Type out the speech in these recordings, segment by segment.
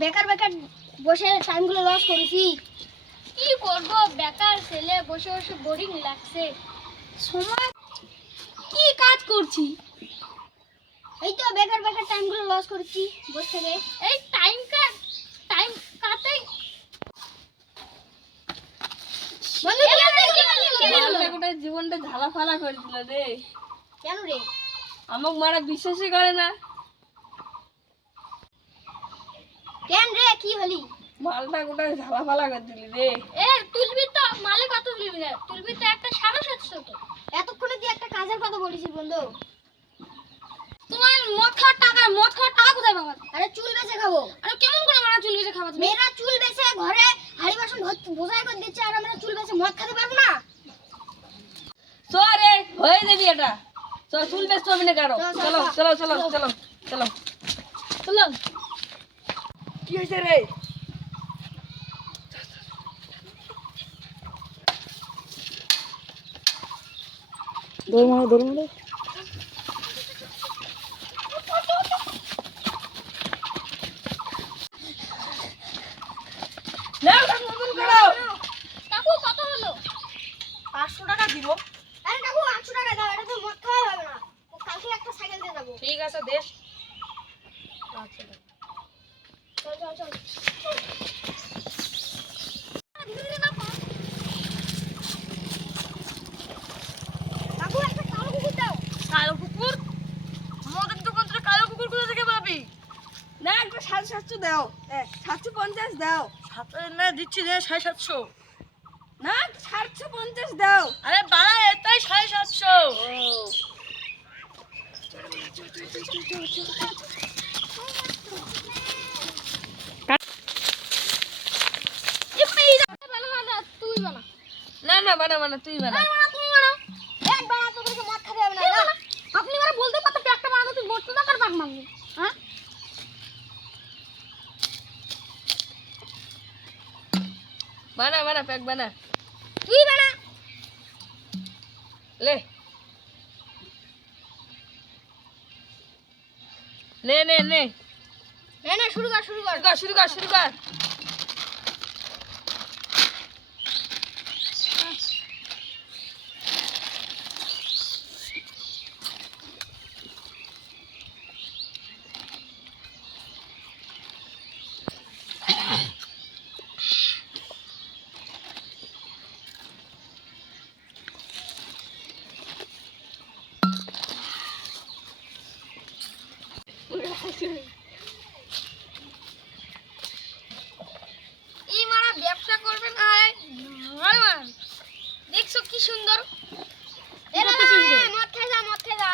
বেকার বেকার বসে টাইমগুলো লস করেছি। কি করব, বেকার ছেলে বসে বসে বোরিং লাগছে। সময় কি কাজ করছি? এই তো বেকার বেকার টাইমগুলো লস করছি বসে থেকে। এই টাইম কাটাই জীবনটা ঝালা ফালা করে দিল রে। কেন রে? আমাক মারা বিশ্বাসই করে না। কেন রে, কি হলি? মালটা গোটা ঝালা ফালা করে দিলি রে। এ তুলবি তো, মালে কত তুলবি না? তুলবি তো একটা 750 তো। এতক্ষণে তুই একটা কাজের কথা বলেছিস বন্ধু। তোমার মদ খাওয়ার টাকা কোথায় পাবা? আরে চুল বেচে খাবো। আরে কেমন করে মারা চুল বেচে খাবা তুমি? মেয়েরা চুল বেচে ঘরে হাড়ি বাসন বোঝাই করে দিচ্ছে, আর আমরা চুল বেচে মদ খেতে পারবো না? রে হয়ে যাবি এটা। চুল বেচতে হবে না কারো। চলো চলো চলো চলো চলো চলো। কি হয়েছে রে? দৌড় মারো। কাকু কত হলো? 500 টাকা দিব। আরে কাকু 800 টাকা দাও, এটা তো মদ খাওয়া হবে না। কালকে একটা সাইকেল দিয়ে যাবো। ঠিক আছে দেশ। চল চল চল। কাকু একটা কালো কুকুর দাও। কালো কুকুর? মদের দোকান থেকে কালো কুকুর কোথা থেকে পাবি? না একটা 750 দাও। 750 দাও। না দিচ্ছি রে 750। না 750 দাও। আরে বাড়া এটাই 750। তুই বানা। না বানা তুই বানা। তুমি বানাও। এক বানা তোদেরকে মদ খেতে হবে না। না আপনি মানে বলতে পারতো একটা বানানো, তুই বলতে না কার বাগ মারলি? হ্যাঁ? বানা প্যাক বানা। তুই বানা। ले ने ने ने না শুরু কর। शुरू कर এই মারা ব্যবসা করবে না। দেখছো কি সুন্দর। এরা মদ খেয়ে যা।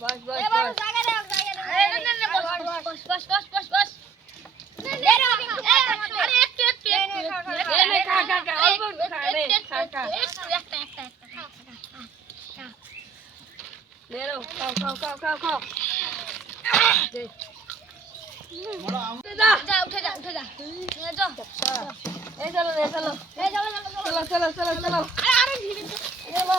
বস এবার জায়গা দাও। বস। আরে একটু खा अल्प खा रे खा একটা ले लो खाओ दे যা উঠে যা ए चलो আরে ধীরে चलो